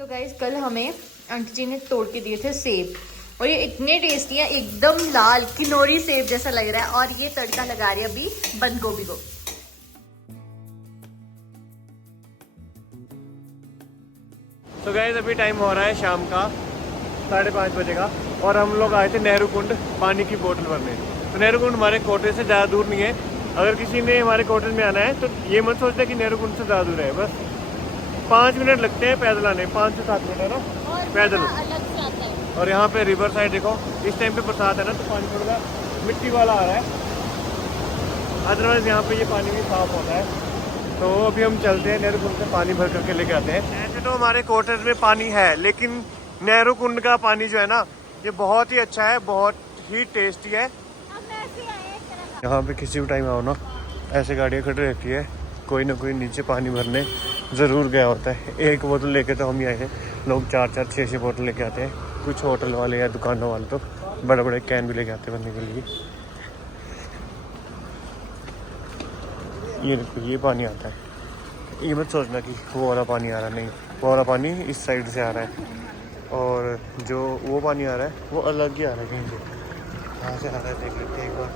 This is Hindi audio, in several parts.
तो गाइस कल हमें आंटी जी ने तोड़ के दिए थे सेब और ये इतने टेस्टी है, एकदम लाल किनोरी सेब जैसा लग रहा है। और ये तड़का लगा रही है अभी बंद गोभी को। तो गाइस अभी टाइम हो रहा है शाम का 5:30 बजे का और हम लोग आए थे नेहरू कुंड पानी की बोतल भरने। तो नेहरू कुंड हमारे कोटे से ज़्यादा दूर नहीं है। अगर किसी ने हमारे कोटे में आना है तो ये मत सोचते कि नेहरू कुंड से ज़्यादा दूर है, बस 5 मिनट लगते हैं पैदल आने, 5 से 7 मिनट है ना पैदल। अलग से आता है। और यहाँ पे रिवर साइड देखो, इस टाइम पे बरसात है ना तो पानी थोड़ा मिट्टी वाला आ रहा है, अदरवाइज यहाँ पे ये पानी भी साफ होता है। तो अभी हम चलते हैं नेहरू कुंड से पानी भर करके लेके आते हैं। ऐसे तो हमारे क्वार्टर्स में पानी है, लेकिन नेहरू कुंड का पानी जो है ना ये बहुत ही अच्छा है, बहुत ही टेस्टी है। यहाँ पे किसी भी टाइम आओ ना ऐसे गाड़ियाँ खड़ी रहती है, कोई ना कोई नीचे पानी भरने ज़रूर गया होता है। एक बोतल लेके तो हम ही आए हैं, लोग 4-4, 6-6 बोतल लेके आते हैं। कुछ होटल वाले या दुकानों वाले तो बड़े बड़े कैन भी लेके आते हैं भरने के लिए। ये देखो ये पानी आता है, ये मत सोचना कि वो वाला पानी आ रहा, नहीं, वो वाला पानी इस साइड से आ रहा है और जो वो पानी आ रहा है वो अलग ही आ रहा है कहीं से। कहाँ से आ रहा है देख लेते हैं एक बार।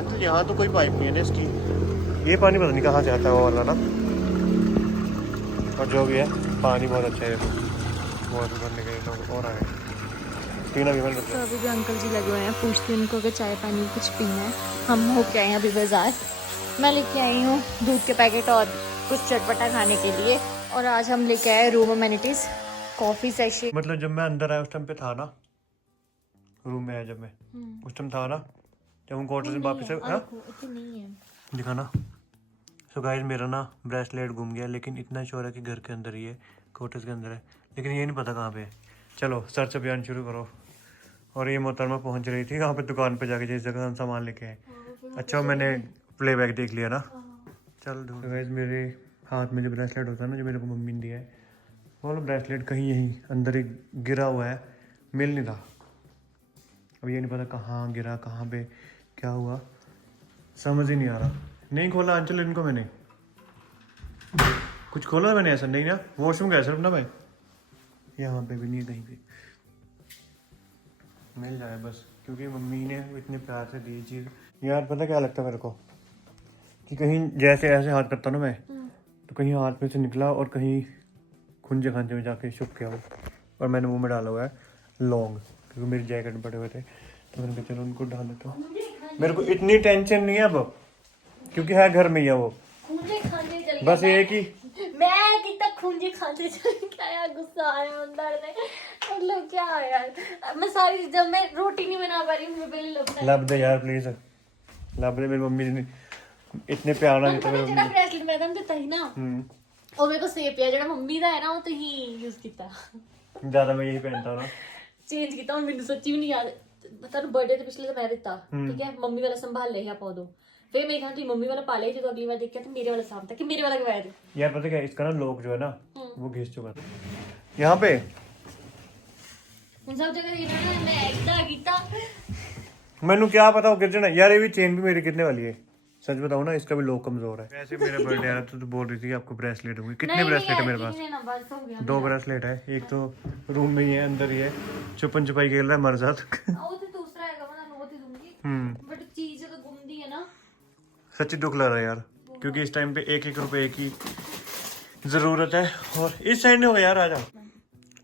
अंकल यहाँ तो कोई पाइप नहीं है ना इसकी, ये पानी पता नहीं कहाँ से आता है वो वाला ना। और जो भी है पानी बहुत अच्छा है, बहुत भरने के लोग और आए पीना भी। तो अभी भी अंकल जी लगे हुए हैं, पूछती हूँ उनको कि चाय पानी कुछ पीना है। हम होके आए हैं अभी बाजार, मैं लेके आई हूँ दूध के पैकेट और कुछ चटपटा खाने के लिए। और आज हम लेके आए रूम अमेनिटीज, कॉफी सेशे। मतलब जब मैं अंदर आया उस टाइम पे था ना, रूम में आया जब मैं उस टाइम था ना, जब हम क्वार्टर से वापस दिखा ना। सो गाइस मेरा ना ब्रेसलेट घूम गया, लेकिन इतना श्योर है कि घर के अंदर ही है, क्वार्टर्स के अंदर है, लेकिन ये नहीं पता कहाँ पे है। चलो सर्च अभियान शुरू करो। और ये मोहतरमा पहुंच रही थी वहाँ पे दुकान पे जाके जिस जगह हम सामान लेके आए। अच्छा मैंने प्लेबैक देख लिया ना। चल तो गाइस मेरे हाथ में जो ब्रेसलेट होता है ना, जो मेरे को मम्मी ने दिया है, वो वाला ब्रेसलेट कहीं यहीं अंदर ही गिरा हुआ है, मिल नहीं रहा। अब ये नहीं पता कहाँ गिरा, कहाँ पे क्या हुआ, समझ ही नहीं आ रहा। नहीं खोला अंचल इनको मैंने, कुछ खोला मैंने ऐसा नहीं ना, वॉशरूम गया सिर्फ ना मैं, यहाँ पे भी नहीं कहीं पे मिल जाए बस, क्योंकि मम्मी ने इतने प्यार से दी चीज़। यार पता क्या लगता है मेरे को कि कहीं जैसे ऐसे हाथ करता ना मैं तो कहीं हाथ में से निकला और कहीं खुंजे खांजे में जाके छुप गया वो। और मैंने मुंह में डाला हुआ है लौंग, क्योंकि मेरी जैकेट बड़े हुए थे तो मैंने कहा चलो उनको डाल देता हूँ। मेरे को इतनी टेंशन नहीं है अब, क्योंकि है घर में ही है वो, बस ये कि मैं कितना खूंजे खाते क्या यार, गुस्सा आया अंदर से। मतलब क्या है यार, मैं सारी जब मैं रोटी नहीं बना पा रही हूँ पहले लगता है लब दे यार प्लीज, लब दे। मेरी मम्मी ने इतने प्यार ना दिता मेरी मम्मी ने। ब्रेसलेट मैं तुम दिता ही ना और मेरे को सेप है जेड़ा मम्मी दा है ना, वो तो ही यूज कीता, ज्यादा मैं यही पहनता हूं ना, चेंज कीता। और मैंने सच्ची भी नहीं याद, तेरे बर्थडे तो पिछले तो मैं दिता, ठीक है, मम्मी वाला संभाल ले आप दो, फिर मेरे ख्याल मम्मी वाला पाले थे तो अगली बार देखा तो मेरे वाला सामता कि मेरे वाला गवाया। यार पता क्या इसका ना लोग जो है ना वो घिस चुका था यहाँ पे, उन सब जगह ये ना मैं इतना कीता, मैंने क्या पता वो गिर जाना। यार ये भी चेन भी मेरी गिरने वाली है, सच बताऊं ना इसका भी लोग कमजोर है। वैसे मेरा बर्थडे आ तो बोल रही थी आपको ब्रेसलेट होंगे, कितने ब्रेसलेट है मेरे पास? 2 ब्रेसलेट है, एक तो रूम में ही है, अंदर ही है, छुपन छुपाई खेल रहा है हमारे साथ। बट चीज तो गुमदी है ना, सच्ची दुख लग रहा है यार, क्योंकि इस टाइम पे 1-1 रुपए की जरूरत है। और इस साइड में हो यार, आ जाओ।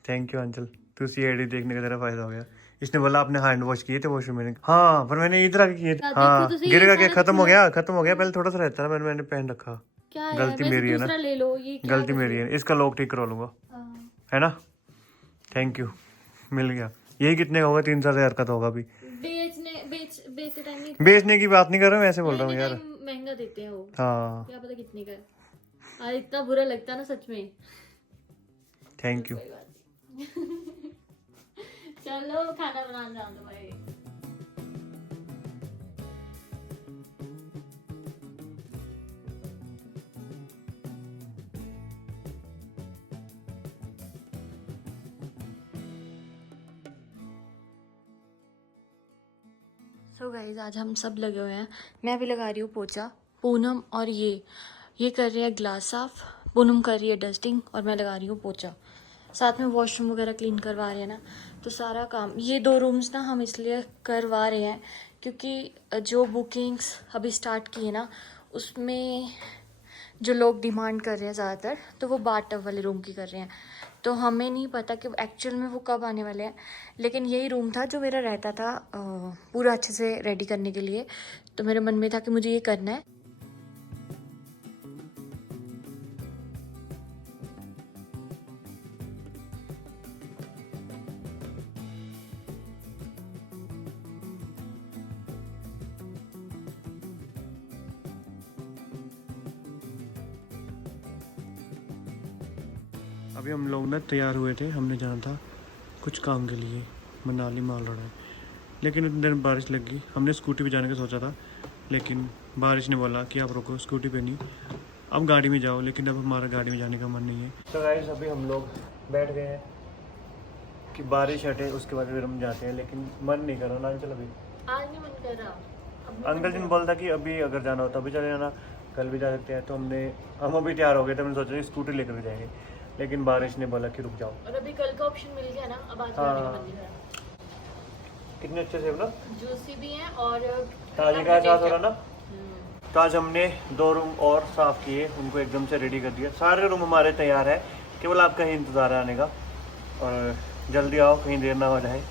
थैंक यू अंचल, तू सीआईडी देखने का तेरा फायदा हो गया। इसने बोला आपने हैंड वॉश किए थे वॉशरूम में, हाँ पर मैंने इधर आके किए थे। हाँ गिरेगा क्या, खत्म हो गया पहले थोड़ा सा रहता ना, मैंने पहन रखा, गलती मेरी है ना, गलती मेरी है। इसका लॉक ठीक करवा लूंगा, है ना। थैंक यू, मिल गया। यही कितने का होगा? 3-4 हज़ार का तो होगा अभी। बेचने की बात नहीं कर रहा हूँ, ऐसे बोल रहा हूँ यार, महंगा देते हैं वो, हाँ क्या पता कितने का है। आज इतना बुरा लगता है ना सच में। Thank you. चलो खाना बनाने जाओ तो भाई। सो गाइस आज हम सब लगे हुए हैं, मैं भी लगा रही हूँ पोछा, पूनम और ये कर रहे हैं ग्लास साफ, पूनम कर रही है डस्टिंग और मैं लगा रही हूँ पोछा। साथ में वॉशरूम वगैरह क्लीन करवा रहे हैं ना, तो सारा काम ये 2 रूम्स ना हम इसलिए करवा रहे हैं क्योंकि जो बुकिंग्स अभी स्टार्ट की है ना, उसमें जो लोग डिमांड कर रहे हैं ज़्यादातर, तो वो बाथ टब वाले रूम की कर रहे हैं। तो हमें नहीं पता कि एक्चुअल में वो कब आने वाले हैं, लेकिन यही रूम था जो मेरा रहता था पूरा अच्छे से रेडी करने के लिए। तो मेरे मन में था कि मुझे ये करना है। अभी हम लोग ना तैयार हुए थे, हमने जाना था कुछ काम के लिए मनाली माल रोड है, लेकिन इतनी देर में बारिश लग गई। हमने स्कूटी पे जाने का सोचा था, लेकिन बारिश ने बोला कि आप रुको, स्कूटी पे नहीं, अब गाड़ी में जाओ। लेकिन अब हमारा गाड़ी में जाने का मन नहीं है। तो गाइस अभी हम लोग बैठ गए हैं कि बारिश हटे उसके बाद फिर हम जाते हैं, लेकिन मन नहीं कर रहा ना। चल अभी आज नहीं मन कर रहा। अंकल जी ने बोला था कि अभी अगर जाना हो तो अभी चले जाना, कल भी जा सकते हैं। तो हम अभी तैयार हो गए थे, हमने सोचा स्कूटी लेकर भी जाएंगे, लेकिन बारिश ने बोला कि रुक जाओ। और अभी कल का ऑप्शन मिल गया ना, अब आज हाँ। जाने का मन नहीं कर रहा। कितने अच्छे से ना जूसी भी है और ताजे का एहसास हो रहा ना। तो आज हमने 2 रूम और साफ़ किए, उनको एकदम से रेडी कर दिया। सारे रूम हमारे तैयार है, केवल आपका ही इंतज़ार है आने का। और जल्दी आओ, कहीं देर ना हो जाए।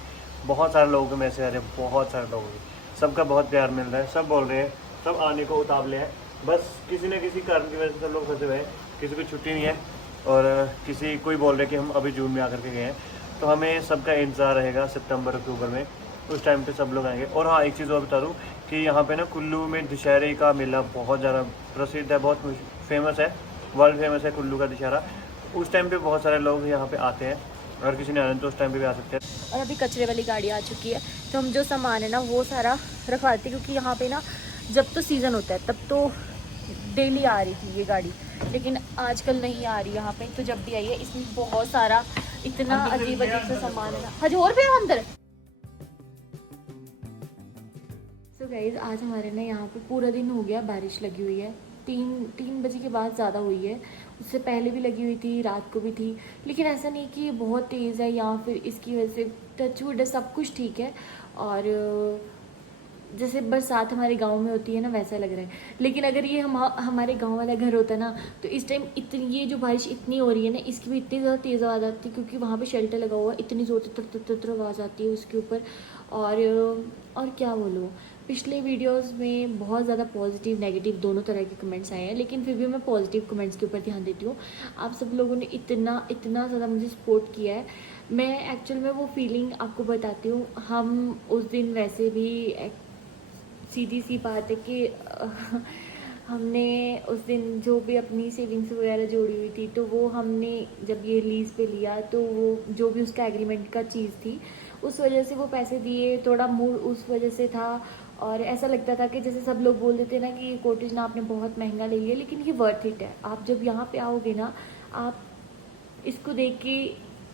बहुत सारे लोगों के मैसेज आ रहे हैं, बहुत सारे लोगों के, सबका बहुत प्यार मिल रहा है। सब बोल रहे हैं, सब आने को उतावले हैं। बस किसी न किसी कारण की वजह से सब लोग फंसे हुए हैं, किसी को छुट्टी नहीं है और किसी कोई बोल रहे कि हम अभी जून में आकर के गए हैं। तो हमें सबका इंतज़ार रहेगा सितंबर अक्टूबर में, उस टाइम पे सब लोग आएंगे। और हाँ, एक चीज़ और बता दूँ कि यहाँ पे ना कुल्लू में दशहरे का मेला बहुत ज़्यादा प्रसिद्ध है, बहुत फेमस है, वर्ल्ड फेमस है कुल्लू का दशहरा। उस टाइम पे बहुत सारे लोग यहाँ पे आते हैं, अगर किसी ने आना है तो उस टाइम पे भी आ सकते हैं। और अभी कचरे वाली गाड़ी आ चुकी है, तो हम जो सामान है ना वो सारा रखवाते हैं, क्योंकि यहाँ पे ना जब तो सीज़न होता है तब तो डेली आ रही थी ये गाड़ी, लेकिन आजकल नहीं आ रही यहाँ पे। तो जब भी आई है इसमें बहुत सारा इतना अजीब अजीब सा सामान है ना। हज और भी है अंदर। तो गाइज आज हमारे ना यहाँ पे पूरा दिन हो गया, बारिश लगी हुई है। 3 बजे के बाद ज़्यादा हुई है, उससे पहले भी लगी हुई थी, रात को भी थी। लेकिन ऐसा नहीं कि ये बहुत तेज़ है या फिर इसकी वजह से टचवुड है, सब कुछ ठीक है। और जैसे बरसात हमारे गांव में होती है ना, वैसा लग रहा है। लेकिन अगर ये हमारे गांव वाला घर होता ना, तो इस टाइम इतनी ये जो बारिश इतनी हो रही है ना, इसकी भी इतनी ज़्यादा तेज़ आवाज़ आती है, क्योंकि वहाँ पे शेल्टर लगा हुआ है, इतनी ज़ोर से तर आवाज़ आती है उसके ऊपर। और क्या बोलूँ, पिछले वीडियोस में बहुत ज़्यादा पॉजिटिव नेगेटिव दोनों तरह के कमेंट्स आए हैं, लेकिन फिर भी मैं पॉजिटिव कमेंट्स के ऊपर ध्यान देती हूँ। आप सब लोगों ने इतना ज़्यादा मुझे सपोर्ट किया है। मैं एक्चुअल में वो फीलिंग आपको बताती हूँ। हम उस दिन वैसे भी सीधी सी बात है कि हमने उस दिन जो भी अपनी सेविंग्स वगैरह जोड़ी हुई थी, तो वो हमने जब ये लीज़ पे लिया, तो वो जो भी उसका एग्रीमेंट का चीज़ थी, उस वजह से वो पैसे दिए। थोड़ा मूड उस वजह से था, और ऐसा लगता था कि जैसे सब लोग बोल देते ना कि ये कॉटेज ना आपने बहुत महंगा ले लिया, लेकिन ये वर्थ इट है। आप जब यहाँ पे आओगे ना, आप इसको देख के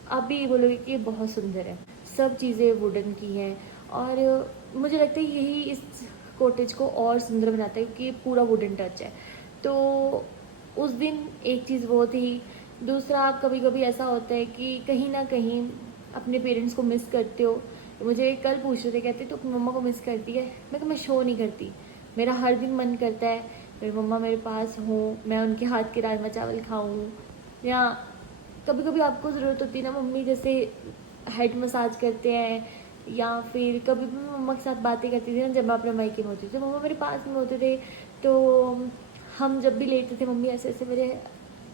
आप भी ये बोलोगे कि ये बहुत सुंदर है। सब चीज़ें वुडन की हैं, और मुझे लगता है यही इस कॉटेज को और सुंदर बनाता है, क्योंकि पूरा वुडन टच है। तो उस दिन एक चीज़ वो थी। दूसरा, कभी कभी ऐसा होता है कि कहीं ना कहीं अपने पेरेंट्स को मिस करते हो। मुझे कल पूछ रहे थे, कहते तो अपनी मम्मा को मिस करती है। मैं शो नहीं करती, मेरा हर दिन मन करता है मेरी मम्मा मेरे पास हो, मैं उनके हाथ के राजमा चावल खाऊं। या कभी कभी आपको ज़रूरत होती है ना, मम्मी जैसे हेड मसाज करते हैं, या फिर कभी भी मैं मम्मा के साथ बातें करती थी ना, जब मैं अपने मायके में होती थी, मम्मा मेरे पास में होते थे। तो हम जब भी लेटते थे, मम्मी ऐसे ऐसे मेरे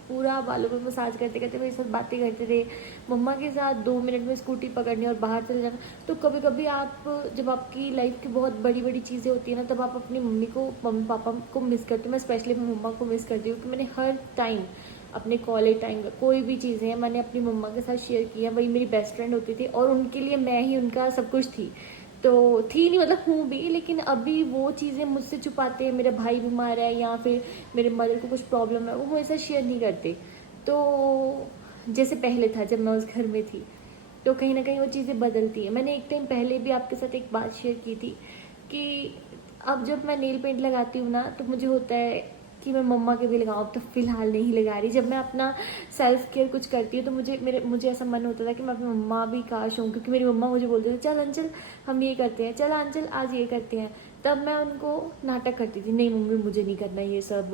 पूरा बालों पर मसाज करते करते मेरे साथ बातें करते थे। मम्मा के साथ 2 मिनट में स्कूटी पकड़नी और बाहर चले जाना। तो कभी कभी आप, जब आपकी लाइफ की बहुत बड़ी बड़ी चीज़ें होती है ना, तब आप अपनी मम्मी पापा को मिस करते हो। मैं स्पेशली अपनी मम्मा को मिस करती हूँ कि मैंने हर टाइम अपने कॉलेज टाइम का कोई भी चीज़ें हैं मैंने अपनी मम्मा के साथ शेयर की है। वही मेरी बेस्ट फ्रेंड होती थी, और उनके लिए मैं ही उनका सब कुछ थी। तो थी नहीं, मतलब हूँ भी, लेकिन अभी वो चीज़ें मुझसे छुपाते हैं। मेरा भाई बीमार है या फिर मेरे मदर को कुछ प्रॉब्लम है, वो मेरे साथ शेयर नहीं करते। तो जैसे पहले था जब मैं उस घर में थी, तो कहीं ना कहीं वो चीज़ें बदलती हैं। मैंने एक टाइम पहले भी आपके साथ एक बात शेयर की थी कि अब जब मैं नेल पेंट लगाती हूँ ना, तो मुझे होता है कि मैं मम्मा के भी लगाऊँ, तो फ़िलहाल नहीं लगा रही। जब मैं अपना सेल्फ केयर कुछ करती हूँ तो मुझे ऐसा मन होता था कि मैं अपनी मम्मा भी काश हूँ, क्योंकि मेरी मम्मा मुझे बोलती थी चल अंचल हम ये करते हैं, चल अंचल आज ये करते हैं। तब मैं उनको नाटक करती थी, नहीं मम्मी मुझे नहीं करना ये सब,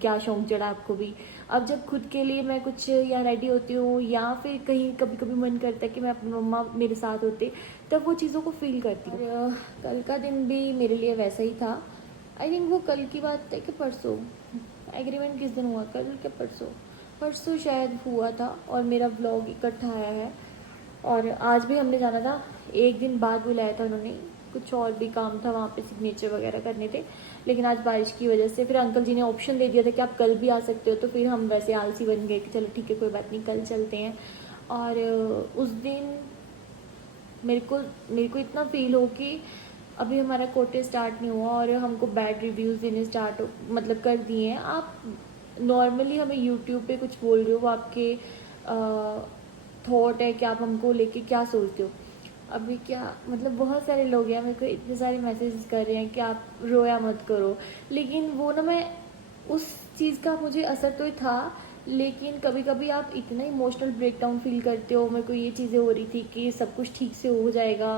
क्या शौक चढ़ा आपको भी। अब जब खुद के लिए मैं कुछ या रेडी होती हूँ या फिर कहीं कभी कभी मन करता है कि मैं अपनी मम्मा मेरे साथ होते, तब वो चीज़ों को फील करती हूँ। और कल का दिन भी मेरे लिए वैसा ही था। आई थिंक वो कल की बात है कि परसों, एग्रीमेंट किस दिन हुआ, कल के परसों शायद हुआ था, और मेरा ब्लॉग इकट्ठा आया है। और आज भी हमने जाना था, एक दिन बाद बुलाया था उन्होंने, कुछ और भी काम था वहाँ पे, सिग्नेचर वगैरह करने थे। लेकिन आज बारिश की वजह से फिर अंकल जी ने ऑप्शन दे दिया था कि आप कल भी आ सकते हो, तो फिर हम वैसे आलसी बन गए कि चलो ठीक है कोई बात नहीं कल चलते हैं। और उस दिन मेरे को इतना फील हो कि अभी हमारा कोटे स्टार्ट नहीं हुआ और हमको बैड रिव्यूज़ देने मतलब कर दिए हैं। आप नॉर्मली हमें यूट्यूब पे कुछ बोल रहे हो, वो आपके थॉट है कि आप हमको लेके क्या सोचते हो। अभी क्या मतलब बहुत सारे लोग हैं मेरे को इतने सारे मैसेजेस कर रहे हैं कि आप रोया मत करो, लेकिन वो ना मैं उस चीज़ का मुझे असर तो था, लेकिन कभी कभी आप इतना इमोशनल ब्रेकडाउन फील करते हो। मेरे को ये चीज़ें हो रही थी कि सब कुछ ठीक से हो जाएगा।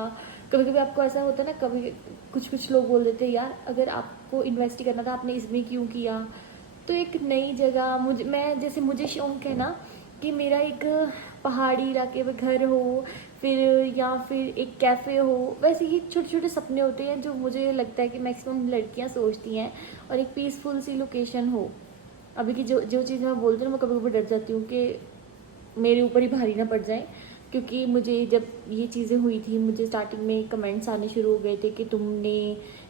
कभी कभी आपको ऐसा होता है ना, कभी कुछ लोग बोल देते हैं यार अगर आपको इन्वेस्ट ही करना था आपने इसमें क्यों किया। तो एक नई जगह मुझे शौक है ना कि मेरा एक पहाड़ी इलाके में घर हो, फिर या फिर एक कैफ़े हो, वैसे ही छोटे छोटे सपने होते हैं जो मुझे लगता है कि मैक्सिमम लड़कियां सोचती हैं। और एक पीसफुल सी लोकेशन हो। अभी की जो जो चीज़ मैं बोलती हूँ मैं कभी कभी डर जाती हूँ कि मेरे ऊपर ही भारी ना पड़ जाए, क्योंकि मुझे जब ये चीज़ें हुई थी मुझे स्टार्टिंग में कमेंट्स आने शुरू हो गए थे कि तुमने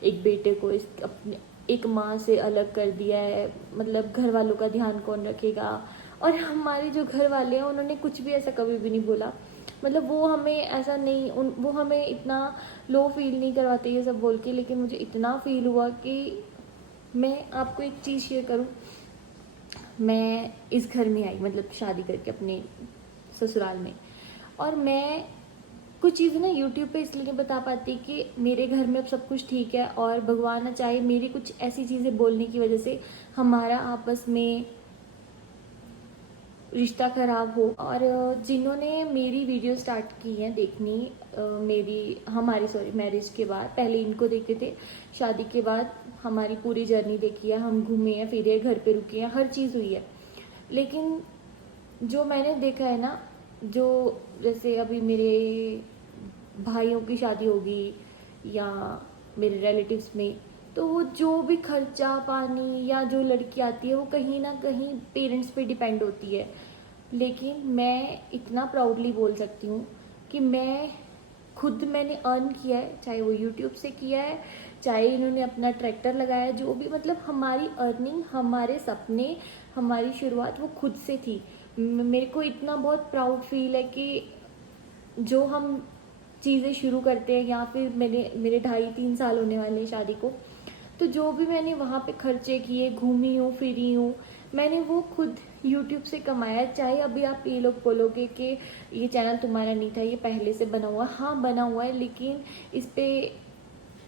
एक बेटे को अपने एक माँ से अलग कर दिया है, मतलब घर वालों का ध्यान कौन रखेगा। और हमारे जो घर वाले हैं उन्होंने कुछ भी ऐसा कभी भी नहीं बोला, मतलब वो हमें ऐसा नहीं वो हमें इतना लो फील नहीं करवाते ये सब बोल के। लेकिन मुझे इतना फील हुआ कि मैं आपको एक चीज़ शेयर करूं, मैं इस घर में आई मतलब शादी करके अपने ससुराल में, और मैं कुछ चीज़ें ना यूट्यूब पे इसलिए नहीं बता पाती कि मेरे घर में अब सब कुछ ठीक है, और भगवान ना चाहे मेरी कुछ ऐसी चीज़ें बोलने की वजह से हमारा आपस में रिश्ता ख़राब हो। और जिन्होंने मेरी वीडियो स्टार्ट की है देखनी, हमारी मैरिज के बाद, पहले इनको देखे थे, शादी के बाद हमारी पूरी जर्नी देखी है, हम घूमे हैं फिरे, घर पे रुके हैं, हर चीज़ हुई है। लेकिन जो मैंने देखा है ना, जो जैसे अभी मेरे भाइयों की शादी होगी या मेरे रिलेटिव्स में, तो वो जो भी खर्चा पानी या जो लड़की आती है वो कहीं ना कहीं पेरेंट्स पे डिपेंड होती है। लेकिन मैं इतना प्राउडली बोल सकती हूँ कि मैंने अर्न किया है, चाहे वो यूट्यूब से किया है, चाहे इन्होंने अपना ट्रैक्टर लगाया, जो भी, मतलब हमारी अर्निंग, हमारे सपने, हमारी शुरुआत वो खुद से थी। मेरे को इतना बहुत प्राउड फील है कि जो हम चीज़ें शुरू करते हैं, या फिर मेरे 2.5-3 साल होने वाले हैं शादी को, तो जो भी मैंने वहाँ पे खर्चे किए, घूमी हूँ फिरी हूँ, मैंने वो खुद यूट्यूब से कमाया। चाहे अभी आप ये लोग बोलोगे कि ये चैनल तुम्हारा नहीं था, ये पहले से बना हुआ, हाँ बना हुआ है, लेकिन इस पर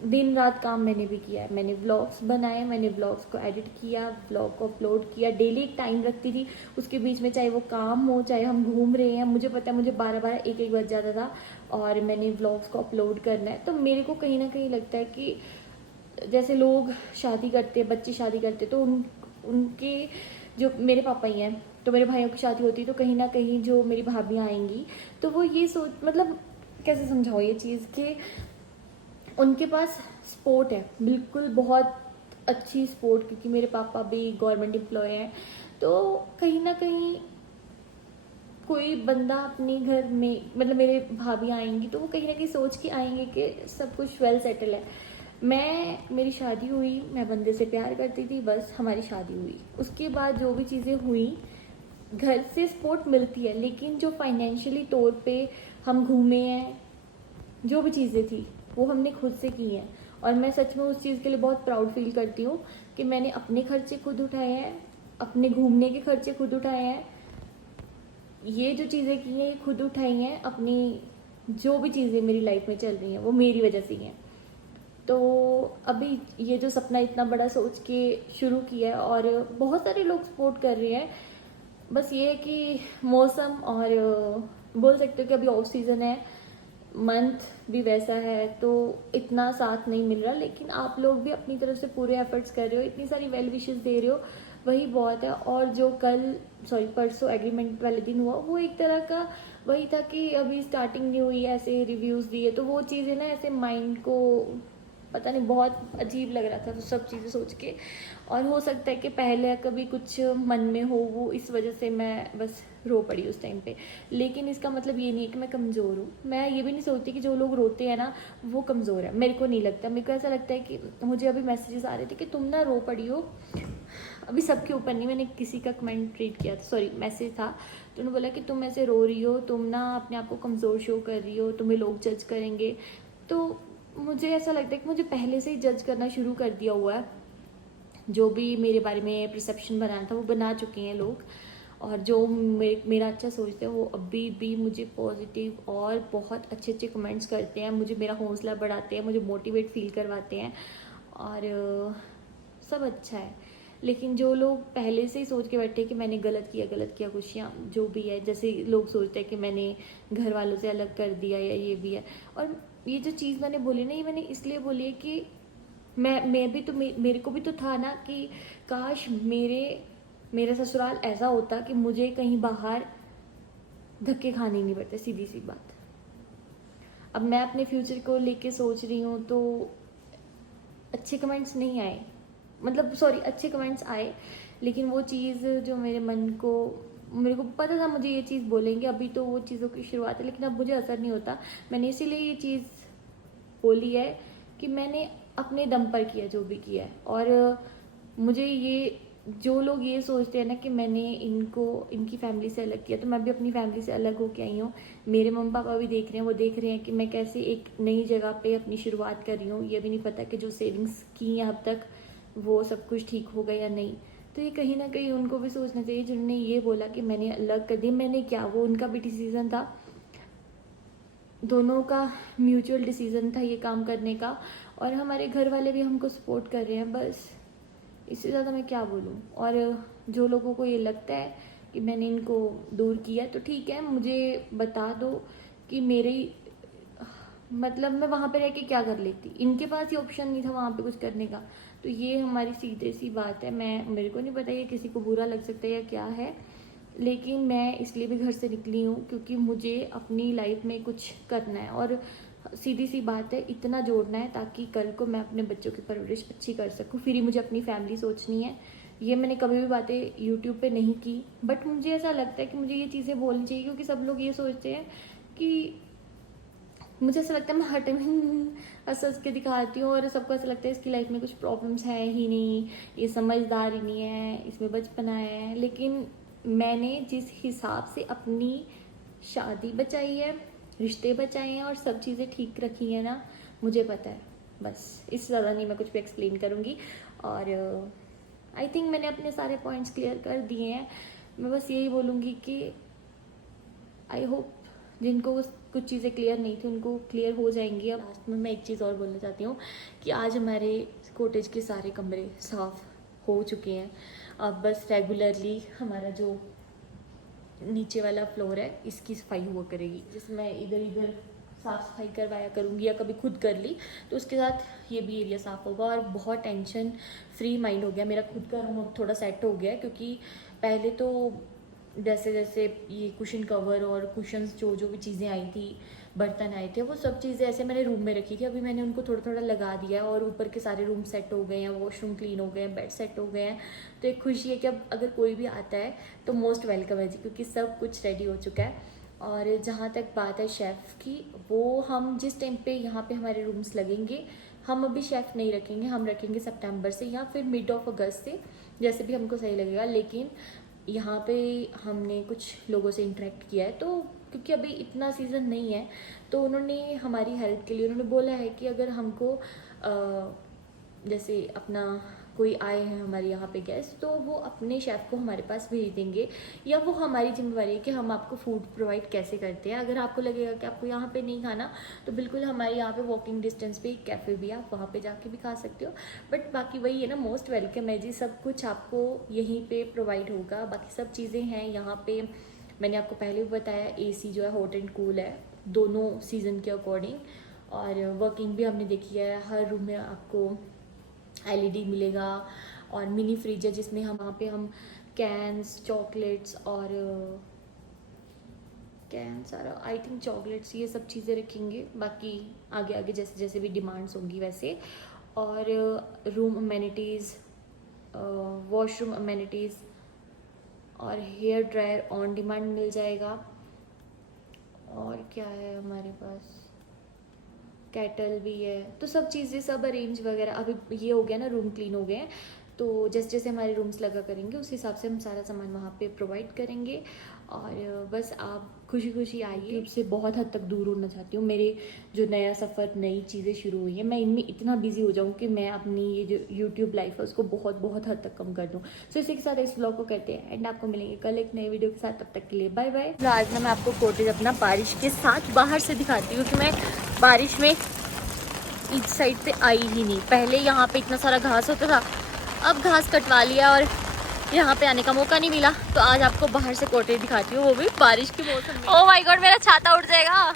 दिन रात काम मैंने भी किया है। मैंने व्लॉग्स बनाए, मैंने व्लॉग्स को एडिट किया, व्लॉग को अपलोड किया, डेली एक टाइम रखती थी उसके बीच में, चाहे वो काम हो चाहे हम घूम रहे हैं। मुझे पता है मुझे 12-12 1-1 बज जाता था, और मैंने व्लॉग्स को अपलोड करना है। तो मेरे को कहीं ना कहीं लगता है कि जैसे लोग शादी करते हैं, बच्चे शादी करते, तो उनके जो मेरे पापा ही हैं, तो मेरे भाइयों की शादी होती है तो कहीं ना कहीं जो मेरी भाभियाँ आएंगी तो वो ये सोच, मतलब कैसे समझाओ ये चीज़ कि उनके पास सपोर्ट है, बिल्कुल बहुत अच्छी सपोर्ट, क्योंकि मेरे पापा भी गवर्नमेंट एम्प्लॉय हैं। तो कहीं ना कहीं कोई बंदा अपने घर में, मतलब मेरे भाभी आएंगी तो वो कहीं ना कहीं सोच के आएंगे कि सब कुछ वेल सेटल है। मेरी शादी हुई, मैं बंदे से प्यार करती थी, बस हमारी शादी हुई, उसके बाद जो भी चीज़ें हुई घर से सपोर्ट मिलती है, लेकिन जो फाइनेंशियली तौर पे हम घूमे हैं, जो भी चीज़ें थी वो हमने खुद से की हैं। और मैं सच में उस चीज़ के लिए बहुत प्राउड फील करती हूँ कि मैंने अपने खर्चे खुद उठाए हैं, अपने घूमने के खर्चे खुद उठाए हैं, ये जो चीज़ें की हैं ये खुद उठाई हैं, अपनी जो भी चीज़ें मेरी लाइफ में चल रही हैं वो मेरी वजह से ही हैं। तो अभी ये जो सपना इतना बड़ा सोच के शुरू किया है और बहुत सारे लोग सपोर्ट कर रहे हैं, बस ये है कि मौसम और बोल सकते हो कि अभी ऑफ सीज़न है, मंथ भी वैसा है, तो इतना साथ नहीं मिल रहा। लेकिन आप लोग भी अपनी तरफ से पूरे एफर्ट्स कर रहे हो, इतनी सारी वेल विशेस दे रहे हो, वही बहुत है। और जो परसों एग्रीमेंट वाले दिन हुआ, वो एक तरह का वही था कि अभी स्टार्टिंग नहीं हुई, ऐसे रिव्यूज़ दिए, तो वो चीज़ें ना ऐसे माइंड को पता नहीं बहुत अजीब लग रहा था तो सब चीज़ें सोच के। और हो सकता है कि पहले कभी कुछ मन में हो, वो इस वजह से मैं बस रो पड़ी उस टाइम पे। लेकिन इसका मतलब ये नहीं है कि मैं कमज़ोर हूँ। मैं ये भी नहीं सोचती कि जो लोग रोते हैं ना वो कमज़ोर है, मेरे को नहीं लगता। मेरे को ऐसा लगता है कि मुझे अभी मैसेजेस आ रहे थे कि तुम ना रो पड़ी हो, अभी सबके ऊपर नहीं, मैंने किसी का कमेंट रीड किया था, सॉरी मैसेज था, तो उन्होंने बोला कि तुम ऐसे रो रही हो, तुम ना अपने आप को कमज़ोर शो कर रही हो, तुम्हें लोग जज करेंगे। तो मुझे ऐसा लगता है कि मुझे पहले से ही जज करना शुरू कर दिया हुआ है। जो भी मेरे बारे में परसेप्शन बनाना था वो बना चुके हैं लोग, और जो मेरा अच्छा सोचते हैं वो अभी भी मुझे पॉजिटिव और बहुत अच्छे अच्छे कमेंट्स करते हैं, मुझे मेरा हौसला बढ़ाते हैं, मुझे मोटिवेट फील करवाते हैं, और सब अच्छा है। लेकिन जो लोग पहले से ही सोच के बैठे कि मैंने गलत किया कुछ, या जो भी है, जैसे लोग सोचते हैं कि मैंने घर वालों से अलग कर दिया या ये भी है। और ये जो चीज़ मैंने बोली ना, ये मैंने इसलिए बोली है कि मैं भी तो मेरे को भी तो था ना कि काश मेरा ससुराल ऐसा होता कि मुझे कहीं बाहर धक्के खाने नहीं पड़ते, सीधी सी बात। अब मैं अपने फ्यूचर को लेके सोच रही हूँ तो अच्छे कमेंट्स नहीं आए, मतलब सॉरी अच्छे कमेंट्स आए, लेकिन वो चीज़ जो मेरे को पता था मुझे ये चीज़ बोलेंगे, अभी तो वो चीज़ों की शुरुआत है, लेकिन अब मुझे असर नहीं होता। मैंने इसीलिए ये चीज़ बोली है कि मैंने अपने दम पर किया जो भी किया है। और मुझे ये जो लोग ये सोचते हैं ना कि मैंने इनकी फैमिली से अलग किया, तो मैं भी अपनी फैमिली से अलग होके आई हूँ। मेरे मम्मी पापा भी देख रहे हैं, वो देख रहे हैं कि मैं कैसे एक नई जगह पे अपनी शुरुआत कर रही हूँ। ये भी नहीं पता कि जो सेविंग्स की हैं अब तक वो सब कुछ ठीक होगा या नहीं। तो ये कहीं ना कहीं उनको भी सोचना चाहिए जिन्होंने ये बोला कि मैंने अलग कर दी। मैंने क्या, वो उनका भी डिसीज़न था, दोनों का म्यूचुअल डिसीज़न था ये काम करने का, और हमारे घर वाले भी हमको सपोर्ट कर रहे हैं, बस इससे ज़्यादा मैं क्या बोलूँ। और जो लोगों को ये लगता है कि मैंने इनको दूर किया, तो ठीक है, मुझे बता दो कि मतलब मैं वहाँ पे रह के क्या कर लेती, इनके पास ही ऑप्शन नहीं था वहाँ पे कुछ करने का। तो ये हमारी सीधे सी बात है। मेरे को नहीं पता ये किसी को बुरा लग सकता है या क्या है, लेकिन मैं इसलिए भी घर से निकली हूँ क्योंकि मुझे अपनी लाइफ में कुछ करना है, और सीधी सी बात है, इतना जोड़ना है ताकि कल को मैं अपने बच्चों की परवरिश अच्छी कर सकूँ। फिर ही मुझे अपनी फैमिली सोचनी है। ये मैंने कभी भी बातें यूट्यूब पे नहीं की, बट मुझे ऐसा लगता है कि मुझे ये चीज़ें बोलनी चाहिए, क्योंकि सब लोग ये सोचते हैं कि मुझे ऐसा लगता है मैं हर टाइम हंस हंस के दिखाती हूँ, और सबको ऐसा लगता है इसकी लाइफ में कुछ प्रॉब्लम्स है ही नहीं, ये समझदार ही नहीं है, इसमें बचपना है। लेकिन मैंने जिस हिसाब से अपनी शादी बचाई है, रिश्ते बचाए हैं और सब चीज़ें ठीक रखी है ना, मुझे पता है। बस इससे ज़्यादा नहीं मैं कुछ भी एक्सप्लेन करूँगी। और आई थिंक मैंने अपने सारे पॉइंट्स क्लियर कर दिए हैं। मैं बस यही बोलूँगी कि आई होप जिनको कुछ चीज़ें क्लियर नहीं थी उनको क्लियर हो जाएंगी। अब लास्ट में मैं एक चीज़ और बोलना चाहती हूँ कि आज हमारे कॉटेज के सारे कमरे साफ़ हो चुके हैं। अब बस रेगुलरली हमारा जो नीचे वाला फ्लोर है इसकी सफाई हुआ करेगी, जिसमें इधर इधर साफ़ सफाई करवाया करूँगी, या कभी खुद कर ली तो उसके साथ ये भी एरिया साफ़ होगा। और बहुत टेंशन फ्री माइंड हो गया मेरा, खुद का रूम अब थोड़ा सेट हो गया, क्योंकि पहले तो जैसे जैसे ये कुशन कवर और कुशन्स जो भी चीज़ें आई थी, बर्तन आए थे, वो सब चीज़ें ऐसे मैंने रूम में रखी थी। अभी मैंने उनको थोड़ा थोड़ा लगा दिया और ऊपर के सारे रूम सेट हो गए हैं, वॉशरूम क्लीन हो गए हैं, बेड सेट हो गए हैं। तो एक खुशी है कि अब अगर कोई भी आता है तो मोस्ट वेलकम है जी, क्योंकि सब कुछ रेडी हो चुका है। और जहाँ तक बात है शेफ़ की, वो हम जिस टाइम पे यहाँ पे हमारे रूम्स लगेंगे, हम अभी शेफ़ नहीं रखेंगे, हम रखेंगे सितंबर से या फिर मिड ऑफ अगस्त से, जैसे भी हमको सही लगेगा। लेकिन यहाँ पे हमने कुछ लोगों से इंटरेक्ट किया है, तो क्योंकि अभी इतना सीज़न नहीं है, तो उन्होंने हमारी हेल्प के लिए उन्होंने बोला है कि अगर हमको जैसे अपना कोई आए हैं हमारे यहाँ पे गेस्ट, तो वो अपने शेफ़ को हमारे पास भेज देंगे, या वो हमारी जिम्मेवारी है कि हम आपको फूड प्रोवाइड कैसे करते हैं। अगर आपको लगेगा कि आपको यहाँ पे नहीं खाना, तो बिल्कुल हमारे यहाँ पे वॉकिंग डिस्टेंस पे एक कैफ़े भी है, आप वहाँ पे जाके भी खा सकते हो। बट बाकी वही है ना, मोस्ट वेलकम है जी, सब कुछ आपको यहीं पे प्रोवाइड होगा। बाकी सब चीज़ें हैं यहाँ पे, मैंने आपको पहले भी बताया, AC जो है हॉट एंड कूल है दोनों सीज़न के अकॉर्डिंग, और वर्किंग भी हमने देखी है। हर रूम में आपको LED मिलेगा, और मिनी फ्रिज है जिसमें हम वहाँ पे हम कैंस, चॉकलेट्स और कैंस और आई थिंक चॉकलेट्स, ये सब चीज़ें रखेंगे। बाकी आगे आगे जैसे जैसे भी डिमांड्स होंगी वैसे। और रूम अमेनिटीज़, वॉशरूम अमेनिटीज़ और हेयर ड्रायर ऑन डिमांड मिल जाएगा। और क्या है हमारे पास, कैटल भी है, तो सब चीज़ें सब अरेंज वगैरह। अभी ये हो गया ना, रूम क्लीन हो गए हैं, तो जैसे जैसे हमारे रूम्स लगा करेंगे उस हिसाब से हम सारा सामान वहाँ पे प्रोवाइड करेंगे। और बस आप खुशी खुशी आइए। यूट्यूब से बहुत हद तक दूर होना चाहती हूँ। मेरे जो नया सफ़र, नई चीज़ें शुरू हुई हैं, मैं इनमें इतना बिजी हो जाऊँ कि मैं अपनी ये जो यूट्यूब लाइफ है उसको बहुत बहुत हद तक कम कर दूँ। सो इसी के साथ इस व्लॉग को करते हैं एंड आपको मिलेंगे कल एक नए वीडियो के साथ। तब तक के लिए बाय बाय। आज ना मैं आपको कॉटेज अपना बारिश के साथ बाहर से दिखाती हूँ कि मैं बारिश में इस साइड पे आई ही नहीं। पहले यहाँ पे इतना सारा घास होता था, अब घास कटवा लिया और यहाँ पे आने का मौका नहीं मिला। तो आज आपको बाहर से कॉटेज दिखाती हूँ, वो भी बारिश के मौसम में। ओह माय गॉड, मेरा छाता उड़ जाएगा।